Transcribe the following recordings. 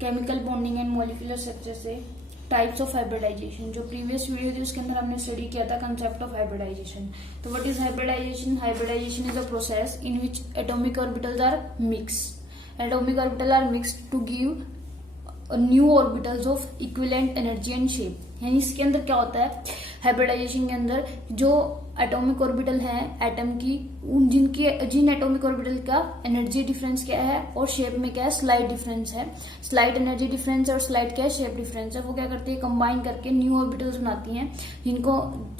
Chemical bonding and molecular structure से types of hybridisation. जो previous video थी उसके अंदर हमने स्टडी किया था कंसेप्ट ऑफ हाइब्रिडाइजेशन। तो what is hybridisation? Hybridisation is a process in which atomic orbitals are mix. Atomic orbital are mix to give new orbitals of equivalent energy and shape. यानी इसके अंदर क्या होता है, हाइब्रिडाइजेशन के अंदर जो एटॉमिक ऑर्बिटल है एटम की, जिन एटॉमिक ऑर्बिटल का एनर्जी डिफरेंस क्या है और शेप में क्या है, स्लाइट डिफरेंस है। स्लाइट एनर्जी डिफरेंस है और स्लाइट क्या है, शेप डिफरेंस है। वो क्या करती है, कंबाइन करके न्यू ऑर्बिटल्स बनाती हैं, जिनको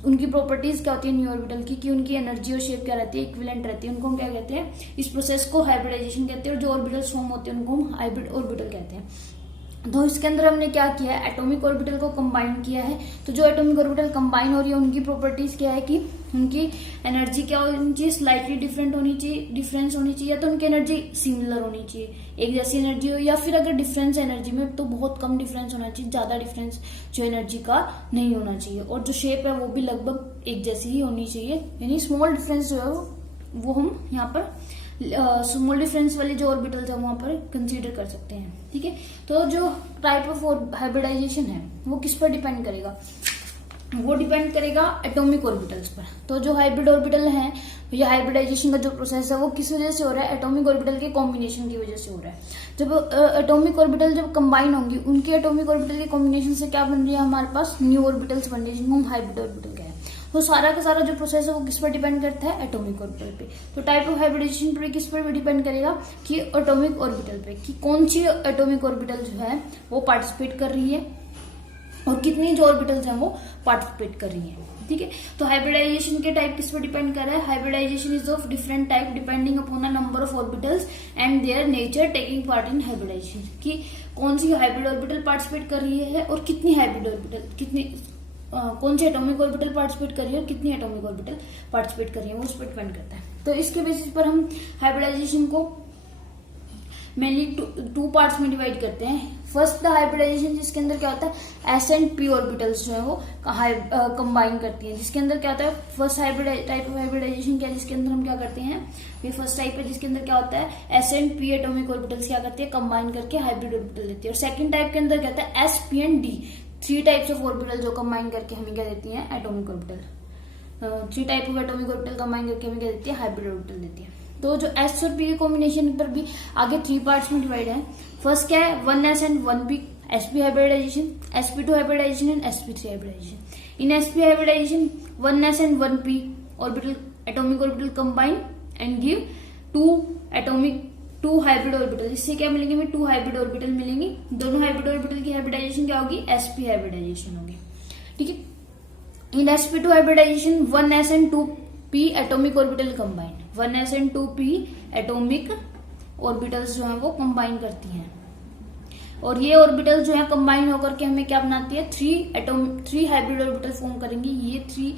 उनकी प्रॉपर्टीज क्या होती है न्यू ऑर्बिटल की, कि उनकी एनर्जी और शेप क्या रहती है, इक्विवेलेंट रहती है। उनको हम क्या कहते हैं, इस प्रोसेस को हाइब्रिडाइजेशन कहते हैं। और जो ऑर्बिटल्स फॉर्म होते हैं उनको हम हाइब्रिड ऑर्बिटल कहते हैं। तो इसके अंदर हमने क्या किया है, एटॉमिक ऑर्बिटल को कंबाइन किया है। तो जो एटॉमिक ऑर्बिटल कंबाइन हो रही है उनकी प्रॉपर्टीज क्या है कि उनकी एनर्जी क्या होनी चाहिए, स्लाइटली डिफरेंट होनी चाहिए, डिफरेंस होनी चाहिए, या तो उनकी एनर्जी सिमिलर होनी चाहिए, एक जैसी एनर्जी हो, या फिर अगर डिफरेंस एनर्जी में तो बहुत कम डिफरेंस होना चाहिए, ज्यादा डिफरेंस जो एनर्जी का नहीं होना चाहिए। और जो शेप है वो भी लगभग एक जैसी ही होनी चाहिए। यानी स्मॉल डिफरेंस जो है वो हम यहाँ पर स्मॉल डिफरेंस वाली जो ऑर्बिटल्स है वहां पर कंसीडर कर सकते हैं। ठीक है, तो जो टाइप ऑफ हाइब्रिडाइजेशन है वो किस पर डिपेंड करेगा, वो डिपेंड करेगा एटॉमिक ऑर्बिटल्स पर। तो जो हाइब्रिड ऑर्बिटल है या हाइब्रिडाइजेशन का जो प्रोसेस है वो किस वजह से हो रहा है, एटॉमिक ऑर्बिटल के कॉम्बिनेशन की वजह से हो रहा है। जब एटॉमिक ऑर्बिटल जब कंबाइन होंगी, उनके एटॉमिक ऑर्बिटल के कॉम्बिनेशन से क्या बन रही है, हमारे पास न्यू ऑर्बिटल्स बन रही है, जिनको हम हाइब्रिड ऑर्बिटल कहते हैं। तो सारा का सारा जो प्रोसेस है वो किस पर डिपेंड करता है, एटॉमिक ऑर्बिटल पे। तो टाइप ऑफ हाइब्रिडाइजेशन पर किस पर डिपेंड करेगा, कि एटॉमिक ऑर्बिटल पे, कि कौन सी एटॉमिक ऑर्बिटल जो है वो पार्टिसिपेट कर रही है और कितनी जो ऑर्बिटल्स हैं वो पार्टिसिपेट कर रही है। ठीक है, तो हाइब्रिडाइजेशन के टाइप किस पर डिपेंड कर रहा है, hybridisation is of different type depending upon the number of orbitals and their nature taking part in hybridisation. कि कौन सी हाइब्रिड ऑर्बिटल पार्टिसिपेट कर रही है और कितनी हाइब्रिड ऑर्बिटल, कौन सी एटॉमिक ऑर्बिटल पार्टिसिपेट कर रही है और कितनी एटॉमिक ऑर्बिटल पार्टिसिपेट कर रही है, वो उस पर डिपेंड करता है। तो इसके बेसिस पर हम हाइब्रिडाइजेशन को मेनली टू पार्ट्स में डिवाइड करते हैं। फर्स्ट द हाइब्रिडाइजेशन, जिसके अंदर क्या होता है, एस एंड पी ऑर्बिटल्स जो है वो कंबाइन करती हैं। जिसके अंदर क्या होता है, फर्स्ट टाइप ऑफ हाइब्रिडाइजेशन क्या है, जिसके अंदर हम क्या करते हैं, ये फर्स्ट टाइप है जिसके अंदर क्या होता है, S and P atomic orbitals क्या करती है, कंबाइन करके हाइब्रिड ऑर्बिटल देती है। और सेकंड टाइप के अंदर क्या होता है, S P and D, three types of orbital जो कंबाइन करके हमें क्या देती है, atomic orbital. Three type of atomic orbital combine करके हमें क्या देती है, हाइब्रिड ऑर्बिटल देती है। तो जो एस और पी के कॉम्बिनेशन पर भी आगे थ्री पार्ट्स में डिवाइड है। फर्स्ट क्या है, 1s and 1p sp hybridisation, sp2 hybridisation and sp3 hybridisation. In sp hybridisation 1s and 1p orbital atomic orbital combine and give two hybrid orbital. इससे क्या मिलेंगे, हमें टू हाइब्रिड ऑर्बिटल मिलेंगी। दोनों हाइब्रिड ऑर्बिटल की hybridisation क्या होगी, sp hybridisation होगी। ठीक है, in sp2 hybridisation 1s and 2p atomic orbital combine, 1s and 2p atomic orbitals जो है वो कंबाइन करती हैं। और ये ऑर्बिटल जो है कंबाइन होकर के हमें क्या बनाती है, थ्री हाइब्रिड ऑर्बिटल फॉर्म करेंगी। ये three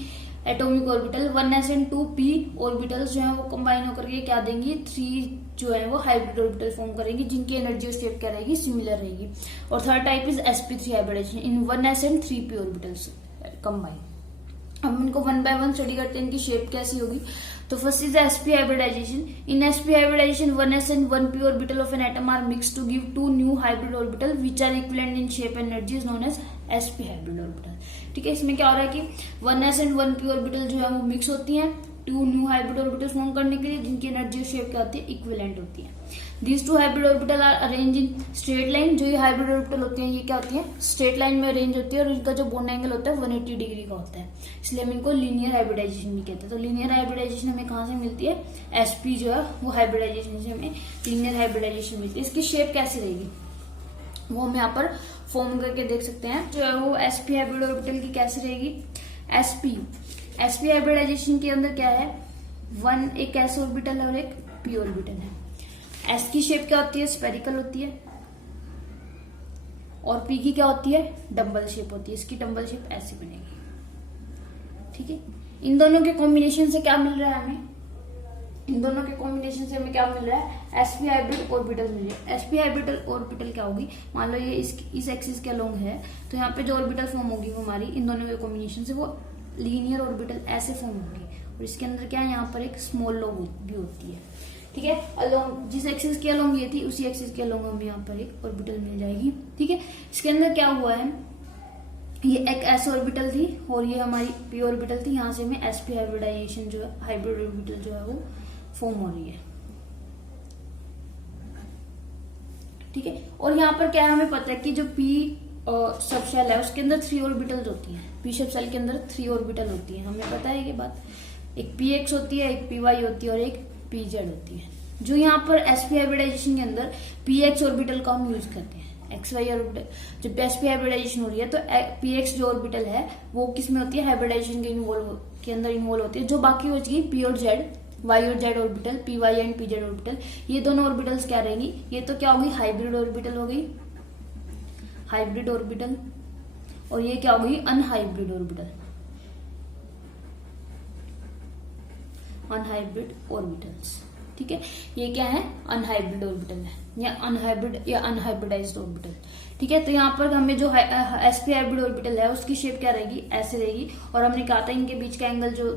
atomic orbital 1s and 2p orbitals जो है वो कंबाइन होकर के क्या देंगी, थ्री जो है वो हाइब्रिड ऑर्बिटल फॉर्म करेंगी, जिनकी एनर्जी और शेप क्या रहेगी, सिमिलर रहेगी। और third type is sp3 hybridisation in 1s and 3p orbitals combine. हम इनको वन बाय वन स्टडी करते हैं, इनकी शेप कैसी होगी। तो first is sp hybridisation. In sp hybridisation 1s and 1p orbital of an atom are mixed to give two new hybrid orbital which are equivalent in shape and energy is known as sp hybrid orbital। ठीक है, इसमें क्या हो रहा है कि 1s and 1p orbital जो है वो मिक्स होती हैं two new hybrid orbital form करने के लिए, जिनकी एनर्जी और शेप क्या होती है, इक्विवेलेंट होती है। These two hybrid orbital are arrange in straight line. जो ये हाइब्रिड ऑर्बिटल होती है ये क्या होती है, स्ट्रेट लाइन में अरेंज होती है और इनका जो बॉन्ड एंगल होता है 180 डिग्री का होता है, इसलिए हम इनको लीनियर हाइब्रिडाइजेशन भी कहते हैं। तो लीनियर हाइब्रिडाइजेशन हमें कहाँ से मिलती है, sp जो है वो हाइब्रिडाइजेशन से हमें लीनियर हाइब्रिडाइजेशन मिलती है। इसकी शेप कैसी रहेगी वो हम यहाँ पर फॉर्म करके देख सकते हैं। जो है वो sp हाइब्रिड ऑर्बिटल की कैसी रहेगी, sp हाइब्रिडाइजेशन के अंदर क्या है, एक s ऑर्बिटल है और एक p ऑर्बिटल है। s की शेप क्या होती है, स्फेरिकल होती है, और p की क्या होती है, डम्बल शेप होती है। इसकी डम्बल शेप ऐसी बनेगी। ठीक है, इन दोनों के कॉम्बिनेशन से क्या मिल रहा है हमें, इन दोनों के कॉम्बिनेशन से हमें क्या मिल रहा है, sp हाइब्रिड ऑर्बिटल मिल रही है। sp हाइब्रिड ऑर्बिटल क्या होगी, मान लो ये इस एक्सिस के अलोंग है, तो यहाँ पे जो ऑर्बिटल फॉर्म होगी वो हमारी इन दोनों के कॉम्बिनेशन से वो लीनियर ऑर्बिटल ऐसे फॉर्म होगी। और इसके अंदर क्या है, यहाँ पर एक स्मॉल लोब भी होती है। ठीक है। अलोंग जिस एक्सिस के अलोंग ये थी उसी एक्सिस के अलोंग हमें यहाँ पर एक ऑर्बिटल मिल जाएगी। ठीक है, इसके अंदर क्या हुआ है, ये एक एस ऑर्बिटल थी और ये हमारी पी ऑर्बिटल थी, यहाँ से हमें एसपी हाइब्रिडाइजेशन जो है, हाइब्रिड ऑर्बिटल जो है वो फॉर्म हो रही है। ठीक है, और यहाँ पर क्या है, हमें पता है कि जो पी सब शेल है उसके अंदर 3 ऑर्बिटल्स होती हैं। पी सब शेल के अंदर 3 ऑर्बिटल होती हैं, हमें पता है ये बात। एक पी एक्स होती है, एक पी वाई होती है और एक पी जेड होती है। जो यहाँ पर एसपी हाइब्रिडाइजेशन के अंदर पी एक्स ऑर्बिटल का हम यूज करते हैं। एक्स वाई ऑर्बिटल जब एसपी हाइब्रिडाइजेशन हो रही है तो पी एक्स जो ऑर्बिटल है वो किसमें होती है, हाइब्रिडाइजेशन के अंदर इन्वॉल्व होती है। जो बाकी बची पी और जेड, वाई और z orbital, p y and p z orbital, ये दोनों ऑर्बिटल्स क्या रहेंगी, ये तो क्या होगी, हाइब्रिड ऑर्बिटल हो गई, हाइब्रिड ऑर्बिटल, और ये क्या होगी, अनहाइब्रिड ऑर्बिटल, अनहाइब्रिड ऑर्बिटल्स। ठीक है, ये क्या है, अनहाइब्रिड ऑर्बिटल है या अनहाइब्रिड या अनहाइब्रिडाइज्ड ऑर्बिटल। ठीक है, तो यहाँ पर हमें जो एसपी हाइब्रिड ऑर्बिटल है उसकी शेप क्या रहेगी, ऐसे रहेगी। और हमने कहा था इनके बीच का एंगल जो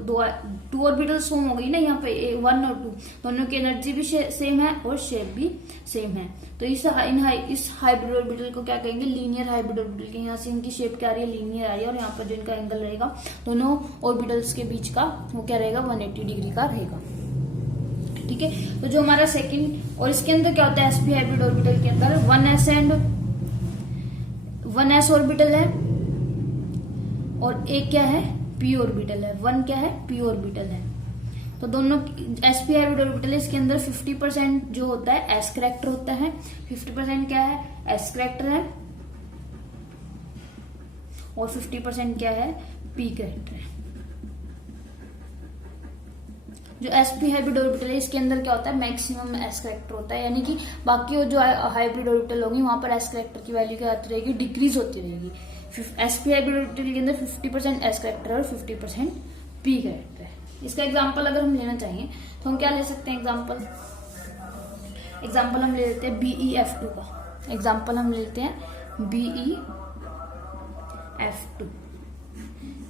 टू ऑर्बिटल्स फॉर्म हो गई ना यहाँ पे 1 और 2, दोनों की एनर्जी भी सेम है और शेप भी सेम है। तो इस हाइब्रिड ऑर्बिटल को क्या कहेंगे, लीनियर हाइब्रिड ऑर्बिटल के। यहाँ से इनकी शेप क्या आ रही है, लीनियर आ रही है, और यहाँ पर जो इनका एंगल रहेगा दोनों ऑर्बिटल्स के बीच का वो क्या रहेगा, 180 डिग्री का रहेगा। ठीक है, तो जो हमारा सेकंड, और इसके अंदर क्या होता है, एसपी हाइब्रिड ऑर्बिटल के अंदर 1s एंड 1s ऑर्बिटल है और एक क्या है, पी ऑर्बिटल है। 1 क्या है, पी ऑर्बिटल है। तो दोनों एसपी हाइब्रिड ऑर्बिटल, इसके अंदर 50% जो होता है एस करैक्टर होता है, 50% क्या है, एस करैक्टर है, और 50% क्या है, पी करैक्टर है। जो एसपी हाइब्रिड ऑर्बिटल है इसके अंदर क्या होता है, मैक्सिमम एस करैक्टर होता है, यानी कि बाकी जो हाइब्रिड ऑर्बिटल होंगी वहां पर एस करैक्टर की वैल्यू क्या आती रहेगी, डिक्रीज होती रहेगी। एसपी हाइब्रिड ऑर्बिटल के अंदर 50% एस करैक्टर और 50% पी करैक्टर है। इसका एग्जांपल अगर हम लेना चाहिए तो हम क्या ले सकते हैं, एग्जांपल हम ले लेते हैं BeF2 का। एग्जांपल हम लेते हैं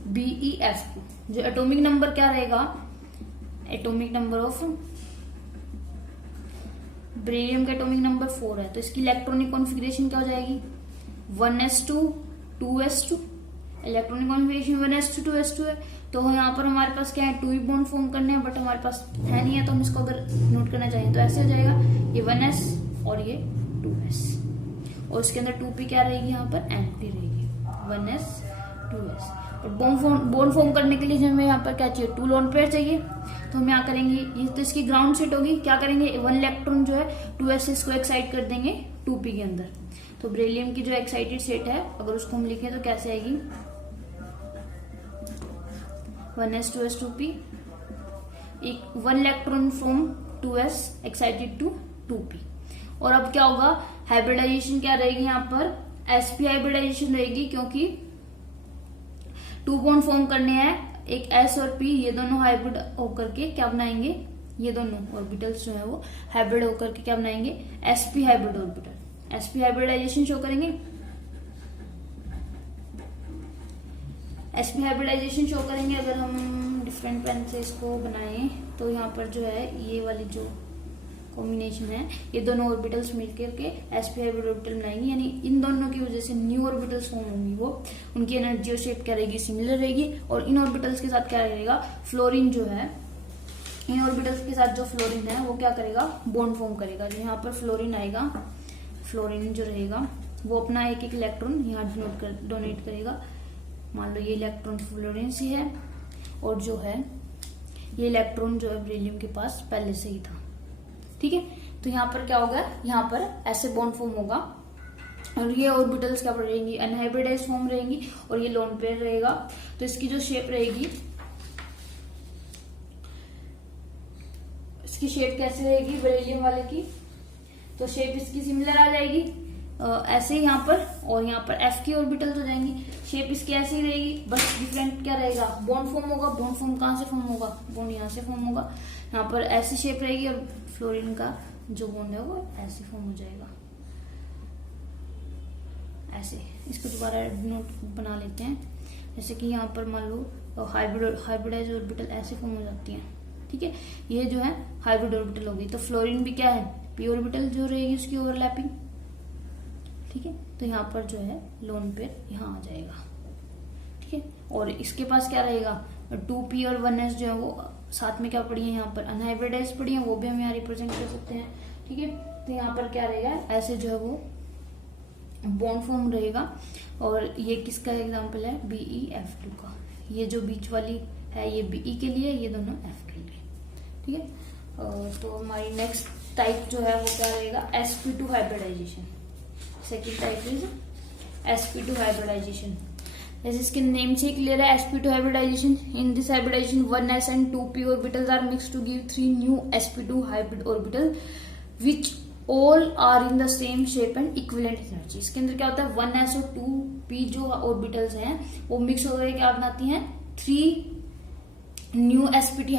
BeF2। जो एटॉमिक नंबर क्या रहेगा, एटॉमिक नंबर ऑफ बेरिलियम का एटॉमिक नंबर 4 है, तो इसकी इलेक्ट्रॉनिक कॉन्फ़िगरेशन क्या हो जाएगी, 1s2 2s2। Electronic configuration 1s2 2s2 है, तो यहाँ पर हमारे पास क्या है, 2 ही बॉन्ड फॉर्म करने हैं, बट हमारे पास है नहीं है, तो हम इसको अगर नोट करना चाहिए तो ऐसे हो जाएगा, ये 1s और ये 2s, और इसके अंदर 2p क्या रहेगी, यहाँ पर एम्प्टी रहेगी, 1s 2s। और बॉन्ड फॉर्म करने के लिए हमें यहाँ पर क्या चाहिए, 2 लोन पेयर चाहिए, तो हम यहाँ करेंगे, ये तो इसकी ग्राउंड सेट होगी, क्या करेंगे, 1 इलेक्ट्रॉन जो है 2s को एक्साइट कर देंगे 2p के अंदर। तो बेरिलियम की जो एक्साइटेड सेट है अगर उसको हम लिखें तो कैसे आएगी, 1s 2s 2p, 1 electron from 2s excited to 2p। और अब क्या होगा, हाइब्रिडाइजेशन क्या रहेगी, यहाँ पर sp हाइब्रिडाइजेशन रहेगी, क्योंकि 2 बॉन्ड फॉर्म करने हैं, एक s और p, ये दोनों हाइब्रिड होकर के क्या बनाएंगे, ये दोनों ऑर्बिटल्स जो है वो हाइब्रिड होकर के क्या बनाएंगे, sp hybrid orbital. sp hybridisation show करेंगे, sp हाइब्रिडाइजेशन शो करेंगे अगर हम डिफरेंट पेन से इसको बनाएं, तो यहाँ पर जो है ये वाली जो कॉम्बिनेशन है, ये दोनों ऑर्बिटल्स मिलकर के sp हाइब्रिड ऑर्बिटल बनाएंगे, यानी इन दोनों की वजह से न्यू ऑर्बिटल्स फॉर्म होंगी, वो उनकी एनर्जी और शेप क्या रहेगी, सिमिलर रहेगी। और इन ऑर्बिटल्स के साथ क्या रहेगा, फ्लोरीन जो है, इन ऑर्बिटल्स के साथ जो फ्लोरीन है वो क्या करेगा, बॉन्ड फॉर्म करेगा। जो यहाँ पर फ्लोरीन आएगा, फ्लोरीन जो रहेगा वो अपना एक एक इलेक्ट्रॉन यहाँ डोनेट करेगा। मान लो ये इलेक्ट्रॉन फ्लोरीन से है, और जो है ये इलेक्ट्रॉन जो है बेरिलियम के पास पहले से ही था। ठीक है, तो यहाँ पर क्या होगा, यहाँ पर ऐसे बॉन्ड फॉर्म होगा, और ये ऑर्बिटल्स क्या रहेंगी, अनहाइब्रिडाइज्ड फॉर्म रहेंगी, और ये लोन पेयर रहेगा। तो इसकी जो शेप रहेगी, इसकी शेप कैसे रहेगी बेरिलियम वाले की, तो शेप इसकी सिमिलर आ जाएगी, ऐसे ही यहाँ पर, और यहाँ पर f की ऑर्बिटल्स हो जाएंगी, शेप इसकी ऐसी ही रहेगी, बस डिफरेंट क्या रहेगा, बॉन्ड फॉर्म होगा। बॉन्ड फॉर्म कहाँ से फॉर्म होगा, बॉन्ड यहाँ से फॉर्म होगा, यहाँ पर ऐसी शेप रहेगी, और फ्लोरीन का जो बॉन्ड है वो ऐसे फॉर्म हो जाएगा, ऐसे। इसको दोबारा नोट बना लेते हैं, जैसे कि यहाँ पर मान लो हाइब्रिडाइज ऑर्बिटल ऐसे फॉर्म हो जाती है। ठीक है, ये जो है हाइब्रिड ऑर्बिटल होगी। तो फ्लोरीन भी क्या है, पी ऑर्बिटल जो रहेगी उसकी ओवरलैपिंग, ठीक है। तो यहाँ पर जो है लोन पेयर यहाँ आ जाएगा, ठीक है। और इसके पास क्या रहेगा, 2p और 1s जो है वो साथ में क्या पड़ी है, यहाँ पर अनहाइब्रिडाइज पड़ी है, वो भी हम यहाँ रिप्रेजेंट कर सकते हैं, ठीक है। तो यहाँ पर क्या रहेगा, ऐसे जो है वो बॉन्ड फॉर्म रहेगा। और ये किसका एग्जांपल है, BeF2 का। ये जो बीच वाली है ये Be के लिए, ये दोनों F के लिए, ठीक है। तो हमारी नेक्स्ट टाइप जो है वो क्या रहेगा, sp2 hybridisation. Second type is sp2 hybridisation. जैसे इसके नेम से क्लियर है, sp2 hybridisation. In this hybridisation 1s and 2p orbitals are mixed to give 3 new sp2 hybrid orbital which all are in the same shape and equivalent energy। इसके अंदर क्या होता है, 1s और 2p जो orbitals हैं वो मिक्स हो गए, क्या बनाती हैं, 3 new sp2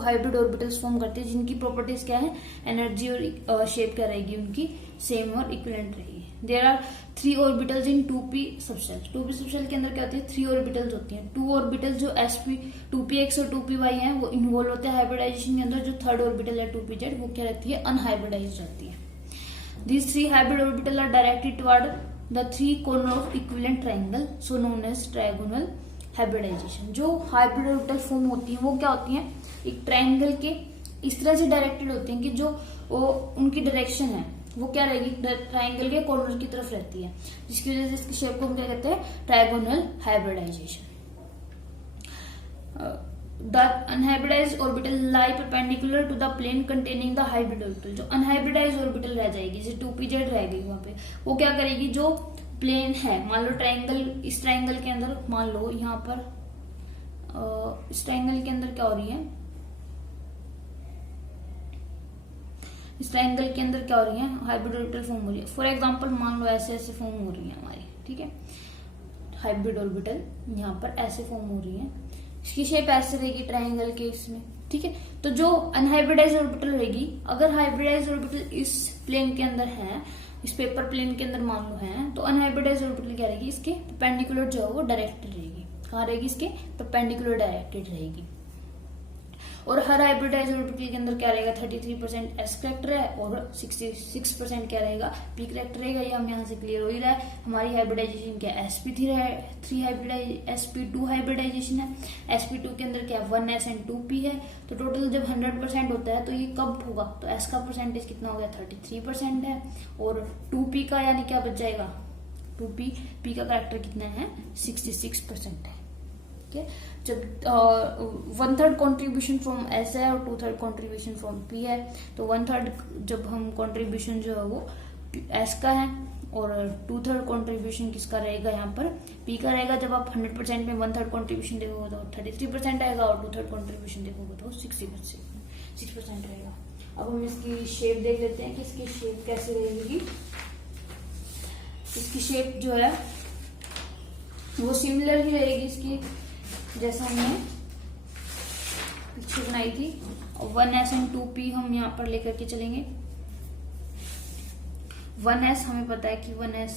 hybrid orbitals form करते हैं, जिनकी प्रॉपर्टीज क्या है, एनर्जी और शेप क्या रहेगी उनकी, सेम और इक्विवेलेंट रहेगी। There are 3 orbitals in 2p subshell. 2p subshell के अंदर क्या होती है, 3 ऑर्बिटल्स होती हैं। 2 ऑर्बिटल्स जो 2px और 2py हैं वो इन्वॉल्व होते हैं हाइब्रिडाइजेशन के अंदर। जो थर्ड ऑर्बिटल है 2pz वो क्या रहती है, अनहाइब्रिडाइज रहती है। These 3 hybrid orbital are directed toward the 3 corner of equivalent triangle, so known as trigonal hybridization। जो हाइब्रिड ऑर्बिटल फॉर्म होती हैं वो क्या होती हैं, एक ट्रायंगल के इस तरह से डायरेक्टेड होती हैं कि जो वो उनकी डायरेक्शन है वो क्या रहेगी, ट्रायंगल के कॉर्नर की तरफ रहती है, जिसकी वजह से इसकी शेप को हम क्या कहते हैं, trigonal hybridisation. The unhybridized orbital lie perpendicular to the plane containing the hybrid orbital। जो unhybridized orbital रह जाएगी, जैसे 2pz रह गई वहां पे, वो क्या करेगी, जो प्लेन है, मान लो ट्रायंगल, इस ट्रायंगल के अंदर मान लो यहाँ पर इस ट्रायंगल के अंदर क्या हो रही है, इस ट्रायंगल के अंदर क्या हो रही है, हाइब्रिड ऑर्बिटल फॉर्म हो रही है। फॉर एग्जांपल मान लो ऐसे ऐसे फॉर्म हो रही है हमारी, ठीक है, हाइब्रिड ऑर्बिटल यहाँ पर ऐसे फॉर्म हो रही है, इसकी शेप ऐसे रहेगी ट्रायंगल के इसमें, ठीक है। तो जो अनहाइब्रिडाइज ऑर्बिटल रहेगी, अगर हाइब्रिडाइज ऑर्बिटल इस प्लेन के अंदर है, इस पेपर प्लेन के अंदर मान लो है, तो अनहाइब्रिडाइज ऑर्बिटल क्या रहेगी, इसके परपेंडिकुलर जो है वो डायरेक्टेड रहेगी। कहाँ रहेगी, इसके परपेंडिकुलर डायरेक्टेड रहेगी। और हर हाइब्रिडाइज ऑर्बिटल के अंदर क्या रहेगा, 33% एस करेक्टर है और 66% क्या रहेगा, पी करेक्टर रहेगा। ये हम यहाँ से क्लियर हो ही रहा है। हमारी हाइब्रिडाइजेशन क्या है, sp3 हाइब्रिडाइज, sp2 हाइब्रिडाइजेशन है। sp2 के अंदर क्या है, 1s and 2p है। तो टोटल जब 100% होता है तो ये कब होगा, तो s का परसेंटेज कितना हो गया, 33% है। और 2p का यानी क्या बच जाएगा, 2p का करेक्टर कितना है, 66% है। जब 1/3 कॉन्ट्रीब्यूशन फ्रॉम एस है और 2/3 कॉन्ट्रीब्यूशन फ्रॉम पी है, तो 1/3 जब हम कॉन्ट्रीब्यूशन जो है वो एस का है और 2/3 कॉन्ट्रीब्यूशन किसका रहेगा, यहाँ पर पी का रहेगा। जब आप 100% में 1/3 कॉन्ट्रीब्यूशन देखोगे तो 33% आएगा और 2/3 कॉन्ट्रीब्यूशन देखोगे तो 6% रहेगा। अब हम इसकी शेप देख लेते हैं कि इसकी शेप कैसे रहेगी। इसकी शेप जो है वो सिमिलर ही रहेगी इसकी, जैसा हमने पीछे बनाई थी। 1s and 2p हम यहाँ पर लेकर के चलेंगे। 1s हमें पता है कि 1s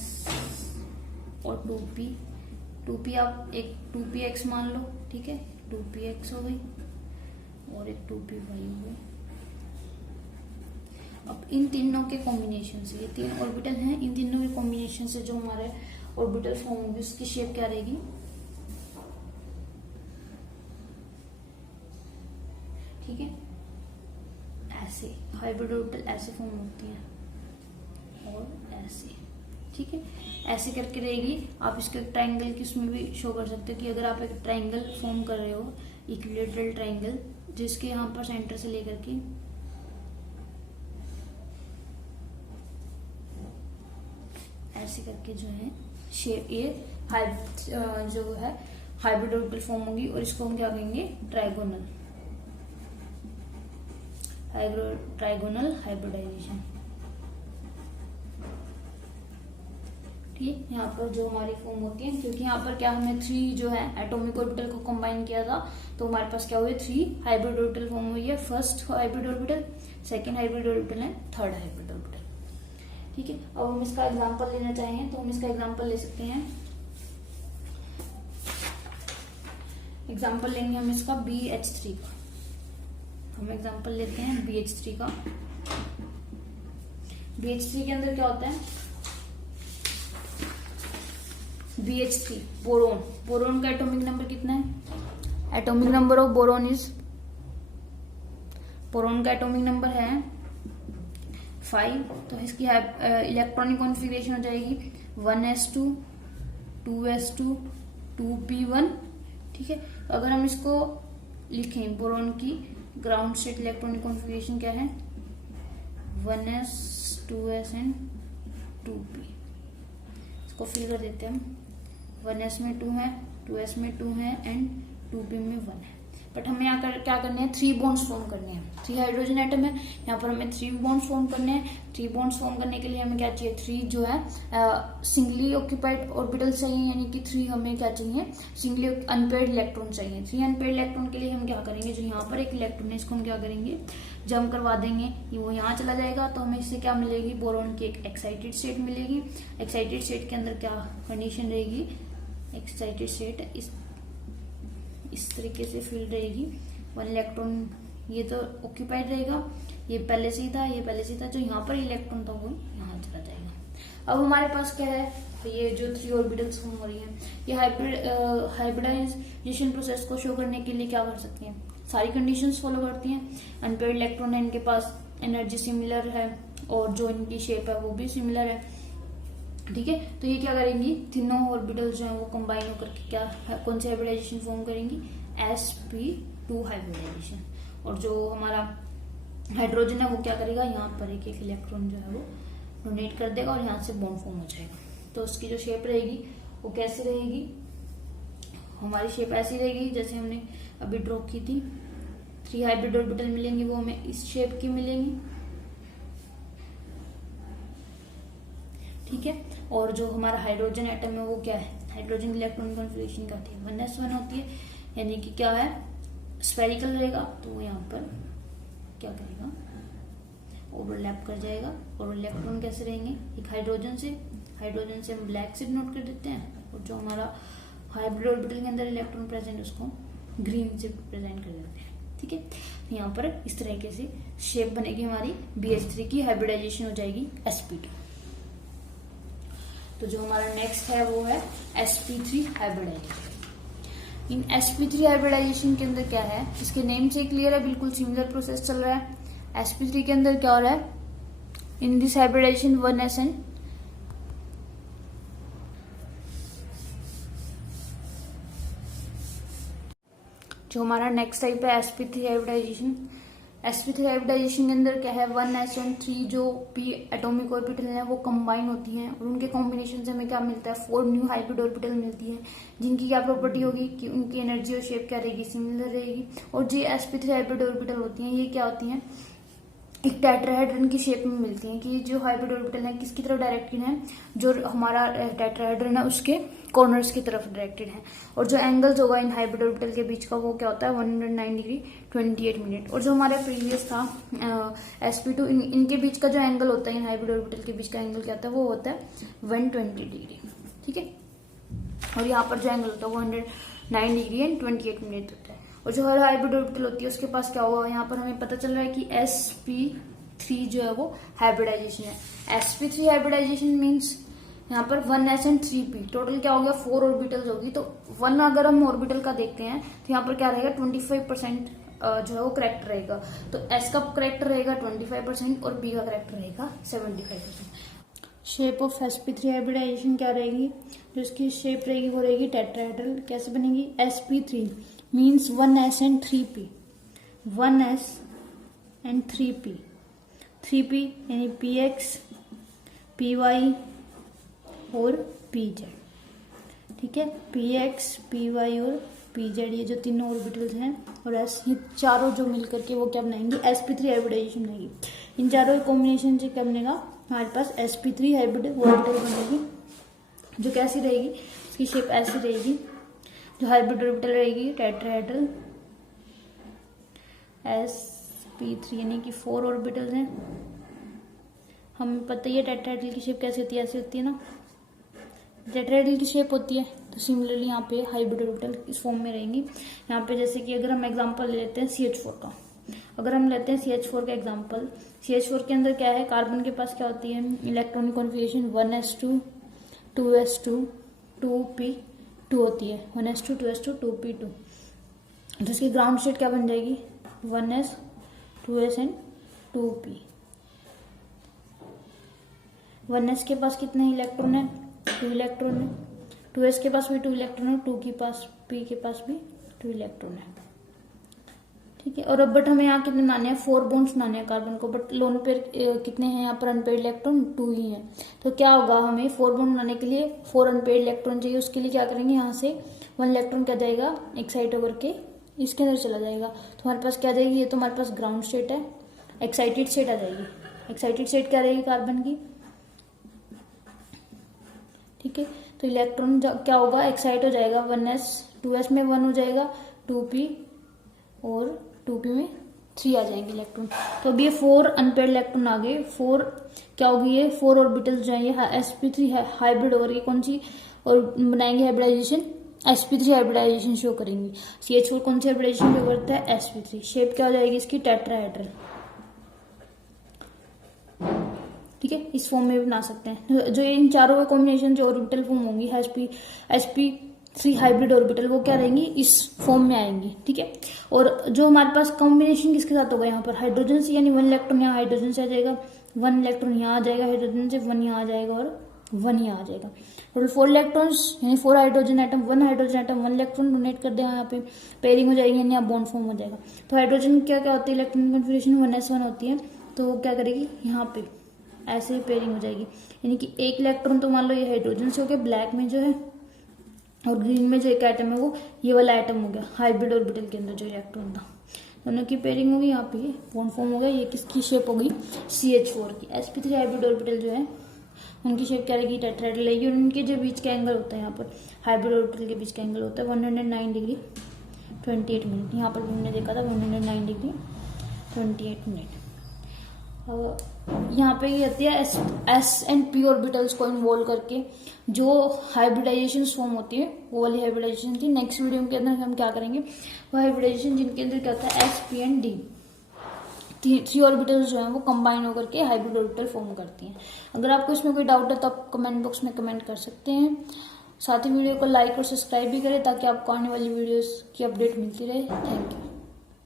और 2p आप एक 2px मान लो, ठीक है, 2px हो गई और एक 2py हो गई। अब इन तीनों के कॉम्बिनेशन से, ये 3 ऑर्बिटल हैं, इन तीनों के कॉम्बिनेशन से जो हमारे ऑर्बिटल फॉर्म होगी उसकी शेप क्या रहेगी, ठीक है, ऐसे हाइब्रिड ऑर्बिटल ऐसे फॉर्म होती हैं और ऐसे, ठीक है, ऐसे करके रहेगी। आप इसके ट्रायंगल की उसमें भी शो कर सकते हो कि अगर आप एक ट्रायंगल फॉर्म कर रहे हो, इक्विलैटरल ट्रायंगल, जिसके यहाँ पर सेंटर से लेकर के ऐसे करके जो है शेप, ये जो है हाइब्रिड ऑर्बिटल फॉर्म होगी और इसको हम क्या कहेंगे, ट्राइगोनल हाइब्रिडाइजेशन। ठीक है, यहाँ पर जो हमारी फॉर्म होती है, क्योंकि यहाँ पर क्या हमने 3 जो है एटॉमिक ऑर्बिटल को कंबाइन किया था, तो हमारे पास क्या हुए, 3 हाइब्रिड ऑर्बिटल फॉर्म हुई है। First hybrid orbital, second hybrid orbital and third hybrid orbital. ठीक है, अब हम इसका एग्जांपल लेना चाहें तो हम इसका एग्जांपल ले सकते हैं। एग्जांपल लेंगे हम इसका BH3 का। हम एग्जांपल लेते हैं BH3 का। BH3 के अंदर क्या होता है, BH3 बोरोन, बोरोन का एटॉमिक नंबर कितना है, atomic number of boron is, boron का एटॉमिक नंबर है 5। तो इसकी इलेक्ट्रॉनिक कॉन्फ़िगरेशन हो जाएगी 1s2 2s2 2p1। ठीक है, तो अगर हम इसको लिखें, बोरोन की ग्राउंड स्टेट इलेक्ट्रॉनिक कॉन्फ़िगरेशन क्या है, 1s 2s एंड 2p। इसको फिल कर देते हैं हम, 1s में 2 है, 2s में 2 है एंड 2p में 1 है। बट हमें यहाँ क्या करने हैं, 3 बॉन्ड्स फॉर्म करने हैं। 3 हाइड्रोजन एटम है, यहाँ पर हमें 3 बॉन्ड्स फॉर्म करने हैं। 3 बॉन्ड्स फॉर्म करने के लिए हमें क्या चाहिए, 3 जो है सिंगली ऑक्यूपाइड ऑर्बिटल चाहिए, यानी कि 3 हमें क्या चाहिए, सिंगली अनपेयर्ड इलेक्ट्रॉन चाहिए। 3 अनपेयर्ड इलेक्ट्रॉन के लिए हम क्या करेंगे, जो यहाँ पर एक इलेक्ट्रॉन है इसको हम क्या करेंगे, जम करवा देंगे, वो यहाँ चला जाएगा। तो हमें इससे क्या मिलेगी, बोरोन की एक एक्साइटेड स्टेट मिलेगी। एक्साइटेड स्टेट के अंदर क्या कंडीशन रहेगी, एक्साइटेड स्टेट इस तरीके से फील्ड रहेगी। 1 इलेक्ट्रॉन ये तो ऑक्यूपाइड रहेगा, ये पहले से ही था, ये पहले से ही था, जो यहाँ पर इलेक्ट्रॉन था वो यहाँ चला जाएगा। अब हमारे पास क्या है, ये जो 3 ऑर्बिटल्स फॉर्म हो रही हैं, ये हाइब्रिडाइजेशन प्रोसेस को शो करने के लिए क्या कर सकते हैं, सारी कंडीशंस फॉलो करती हैं। अनपेयर्ड इलेक्ट्रॉन है, इनके पास एनर्जी सिमिलर है और जो इनकी शेप है वो भी सिमिलर है। ठीक है, तो ये क्या करेंगी, तीनों ऑर्बिटल जो है वो कंबाइन होकर के क्या, कौन सी हाइब्रिडाइजेशन फॉर्म करेंगी, sp2 हाइब्रिडाइजेशन। और जो हमारा हाइड्रोजन है वो क्या करेगा, यहाँ पर एक एक इलेक्ट्रॉन जो है वो डोनेट कर देगा और यहाँ से बॉन्ड फॉर्म हो जाएगा। तो उसकी जो शेप रहेगी वो कैसे रहेगी, हमारी शेप ऐसी रहेगी जैसे हमने अभी ड्रॉ की थी। 3 हाइब्रिड ऑर्बिटल मिलेंगी, वो हमें इस शेप की मिलेंगी। ठीक है, और जो हमारा हाइड्रोजन एटम है वो क्या है, हाइड्रोजन इलेक्ट्रॉन कॉन्फ़िगरेशन क्या होती है, 1s1 होती है, यानी कि क्या है, स्फेरिकल रहेगा। तो वो यहाँ पर क्या करेगा, ओवरलैप कर जाएगा। और इलेक्ट्रॉन कैसे रहेंगे, एक हाइड्रोजन से हम ब्लैक से नोट कर देते हैं, और जो हमारा हाइब्रिड ऑर्बिटल के अंदर इलेक्ट्रॉन प्रेजेंट उसको ग्रीन से प्रेजेंट कर देते हैं। ठीक है, यहाँ पर इस तरीके से शेप बनेगी हमारी, BH3 की हाइब्रिडाइजेशन हो जाएगी sp2। तो जो हमारा नेक्स्ट है वो है sp3 हाइब्रिडाइजेशन। इन sp3 हाइब्रिडाइजेशन के अंदर क्या है, इसके नेम से क्लियर है, बिल्कुल सिमिलर प्रोसेस चल रहा है। sp3 के अंदर क्या हो रहा है, इन दिस हाइब्रिडाइजेशन 1sn जो हमारा नेक्स्ट टाइप है sp3 हाइब्रिडाइजेशन। sp3 हाइब्रिडाइजेशन के अंदर क्या है, 1s1 जो p एटॉमिक ऑर्बिटल है वो कंबाइन होती हैं, और उनके कॉम्बिनेशन से हमें क्या मिलता है, 4 न्यू हाइब्रिड ऑर्बिटल मिलती हैं, जिनकी क्या प्रॉपर्टी होगी कि उनकी एनर्जी और शेप क्या रहेगी, सिमिलर रहेगी। और जो sp3 हाइब्रिड ऑर्बिटल होती हैं, ये क्या होती हैं, एक टेट्राहेड्रन की शेप में मिलती हैं। कि जो हाइब्रिड ऑर्बिटल है किसकी तरफ डायरेक्टेड है, जो हमारा टेट्राहेड्रन है उसके कॉर्नर्स की तरफ डायरेक्टेड है। और जो एंगल्स होगा इन हाइब्रिड ऑर्बिटल के बीच का वो क्या होता है, 109 डिग्री 28 मिनट। और जो हमारा प्रीवियस था sp2, इनके बीच का जो एंगल होता है, इन हाइब्रिड ऑर्बिटल के बीच का एंगल क्या होता है, वो होता है 120 डिग्री। ठीक है, और यहाँ पर जो एंगल होता है वो 109 डिग्री एंड 28 मिनट होता है। और जो हर हाइब्रिड ऑर्बिटल होती है उसके पास क्या हुआ, यहाँ पर हमें पता चल रहा है कि sp3 जो है वो हाइब्रिडाइजेशन है। sp3 हाइब्रिडाइजेशन मीन्स यहाँ पर 1s एंड 3p, टोटल क्या हो गया, 4 ऑर्बिटल्स होगी। तो 1 अगर हम ऑर्बिटल का देखते हैं तो यहाँ पर क्या रहेगा, 25% जो है वो करेक्ट रहेगा। तो s का करेक्ट रहेगा 25% और p का करेक्ट रहेगा 75%। शेप ऑफ sp3 हाइब्रिडाइजेशन क्या रहेगी, जो इसकी शेप रहेगी वो रहेगी टेट्राहेड्रल। कैसे बनेगी, sp3 means 1s and 3p, 1s and 3p यानी px py और pz। ठीक है, px py और pz ये जो तीनों ऑर्बिटल्स हैं, और s ये चारों जो मिलकर के वो क्या बनाएंगे, sp3 हाइब्रिडाइजेशन बनेगी। इन चारों कॉम्बिनेशन से क्या बनेगा, हमारे पास sp3 हाइब्रिड ऑर्बिटल बनेगी, जो कैसी रहेगी, इसकी शेप ऐसी रहेगी। जो हाइब्रिड ऑर्बिटल रहेगी टेट्राहेड्रल sp3, यानी कि 4 ऑर्बिटल्स हैं। हमें पता ही है टेट्राहेड्रल की शेप कैसी होती है, ऐसी होती है ना, टेट्राहेड्रल की शेप होती है। तो सिमिलरली यहाँ पे हाइब्रिड ऑर्बिटल इस फॉर्म में रहेंगी। यहाँ पे जैसे कि अगर हम एग्जांपल ले लेते हैं CH4 का, अगर हम लेते हैं CH4 का एग्जांपल, CH4 के अंदर क्या है, कार्बन के पास क्या होती है, electronic configuration 1s2 2s2 2p2 होती है, 1s2 2s2 2p2। तो इसकी ग्राउंड स्टेट क्या बन जाएगी, 1s 2s and 2p। 1s के पास कितने इलेक्ट्रॉन है, 2 इलेक्ट्रॉन है, 2s के पास भी 2 इलेक्ट्रॉन है, 2 के पास p के पास भी 2 इलेक्ट्रॉन है, ठीक है। और अब बट हमें यहाँ कितने बनाने हैं, 4 बॉन्ड्स बनाने हैं कार्बन को, बट लोन पेयर कितने हैं यहाँ पर, अनपेयर्ड इलेक्ट्रॉन 2 ही है। तो क्या होगा, हमें 4 बॉन्ड बनाने के लिए 4 अनपेयर्ड इलेक्ट्रॉन चाहिए, उसके लिए क्या करेंगे, यहाँ से 1 इलेक्ट्रॉन क्या जाएगा, एक्साइट होकर के इसके अंदर चला जाएगा। तो हमारे पास क्या जाएगी, ये तो हमारे पास ग्राउंड स्टेट है, एक्साइटेड स्टेट आ जाएगी। एक्साइटेड स्टेट क्या रहेगी कार्बन की, ठीक है। तो इलेक्ट्रॉन क्या होगा, एक्साइट हो जाएगा, 1s 2s में 1 हो जाएगा, 2p और 2p में 3 आ जाएंगे इलेक्ट्रॉन। तो अब ये 4 अनपेयर्ड इलेक्ट्रॉन आ गए, 4 क्या होगी, ये 4 ऑर्बिटल्स जो है ये sp3 हाइब्रिड और ये कौन सी और बनाएंगे हाइब्रिडाइजेशन, sp3 हाइब्रिडाइजेशन शो करेंगी। CH4 कौन सी हाइब्रिडाइजेशन शो करता है, sp3। शेप क्या हो जाएगी इसकी, टेट्राहेड्रल, ठीक है, इस फॉर्म में भी बना सकते हैं। जो इन चारों का कॉम्बिनेशन जो ऑर्बिटल फॉर्म होंगी sp3 हाइब्रिड ऑर्बिटल, वो क्या रहेंगी, इस फॉर्म में आएंगी, ठीक है। और जो हमारे पास कॉम्बिनेशन किसके साथ होगा, यहाँ पर हाइड्रोजन से, यानी 1 इलेक्ट्रॉन यहाँ हाइड्रोजन से आ जाएगा, 1 इलेक्ट्रॉन यहाँ आ जाएगा हाइड्रोजन से, 1 यहाँ आ जाएगा और 1 यहाँ आ जाएगा। टोटल 4 इलेक्ट्रॉन्स यानी 4 hydrogen atom, 1 hydrogen atom 1 electron donate कर देगा, यहाँ पे पेयरिंग हो जाएगी यानी बॉन्ड फॉर्म हो जाएगा। तो हाइड्रोजन क्या क्या होती है, इलेक्ट्रॉनिक कॉन्फ़िगरेशन 1s1 होती है, तो क्या करेगी, यहाँ पे ऐसे पेयरिंग हो जाएगी, यानी कि एक इलेक्ट्रॉन तो मान लो ये हाइड्रोजन से हो गया ब्लैक में जो है, और ग्रीन में जो एक एटम है वो ये वाला एटम हो गया हाइब्रिड ऑर्बिटल के अंदर जो इलेक्ट्रॉन था, दोनों की पेयरिंग होगी, यहाँ पे बॉन्ड फॉर्म हो गया। ये किसकी शेप होगी, CH4 की। sp3 हाइब्रिड ऑर्बिटल जो है उनकी शेप क्या रहेगी, टेट्राहेड्रल रहेगी, और उनके जो बीच का एंगल होता है, यहाँ पर हाइब्रिड ऑर्बिटल के बीच का एंगल होता है 109 डिग्री 28 मिनट। यहाँ पर हमने देखा था 109 डिग्री 28 मिनट। यहाँ पे ये होती है s एंड p ऑर्बिटल्स को इन्वॉल्व करके जो हाइब्रिडाइजेशन फॉर्म होती है, वो वाली हाइब्रिडाइजेशन थी। नेक्स्ट वीडियो के अंदर हम क्या करेंगे, वो हाइब्रिडाइजेशन जिनके अंदर क्या होता है s p and d, 3 orbitals जो हैं वो कंबाइन होकर के हाइब्रिड ऑर्बिटल फॉर्म करती हैं। अगर आपको इसमें कोई डाउट है तो आप कमेंट बॉक्स में कमेंट कर सकते हैं। साथ ही वीडियो को लाइक और सब्सक्राइब भी करें ताकि आपको आने वाली वीडियोस की अपडेट मिलती रहे। Thank you.